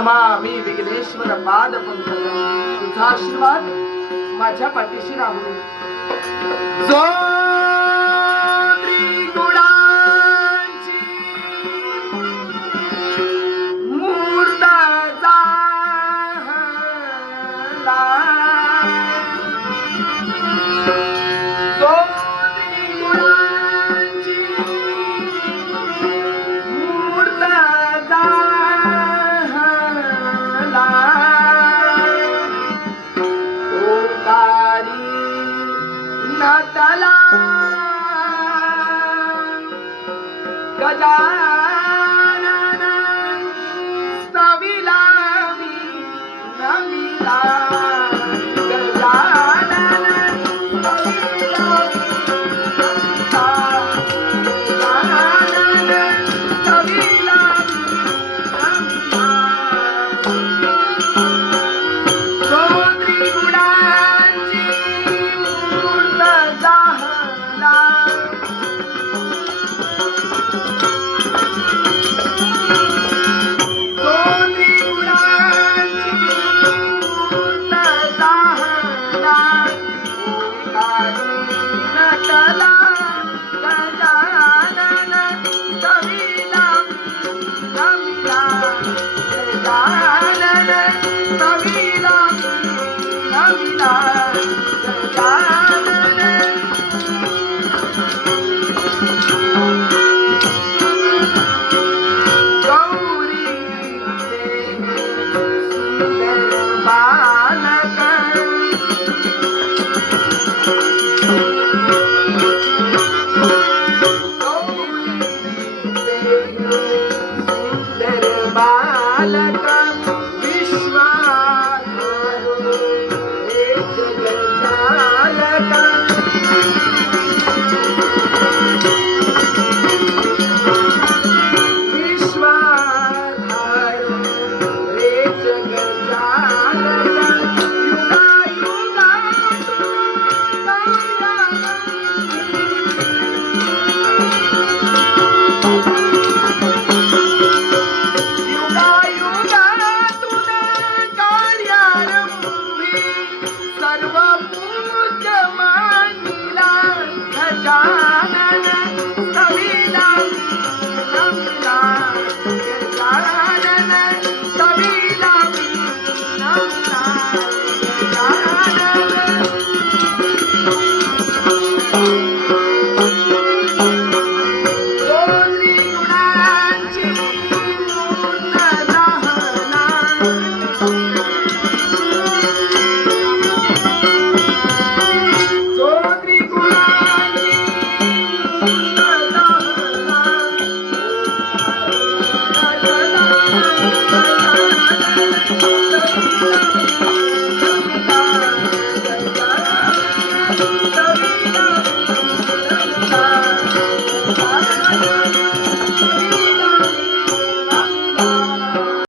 नमामि विघ्नेश्वर पाद पंकजं तुझा आशीर्वाद माझ्या पाठीशी राहू दे. जो त्रिगुणांची मूर्त जाहला, जो त्रिगुणांची मूर्त जाहला, ओंकारी नटला गजानन स्तविला मी नमिला, गजानन स्तविला मी नमिला, गजानन स्तविला मी नमिला. जो त्रिगुणांची मूर्त जाहला, जो त्रिगुणांची मूर्त जाहला, ओंकारी नटला गजानन स्तविला नमिला, गजानन स्तविला नमिला, गजानन. गौरीचे सुंदर बालक, गौरीचे सुंदर बालक, विश्वाधारो हे जगज्जालक, विश्वाधारो हे जगज्जालक, युगायुगातून कार्यारंभी सर्व पूज्य मानिला, गजानन स्तविला नमिला, गजानन स्तविला नमिला, गजानन. जो त्रिगुणांची मूर्त जाहला, जो त्रिगुणांची मूर्त जाहला, ओंकारी नटला गजानन स्तविला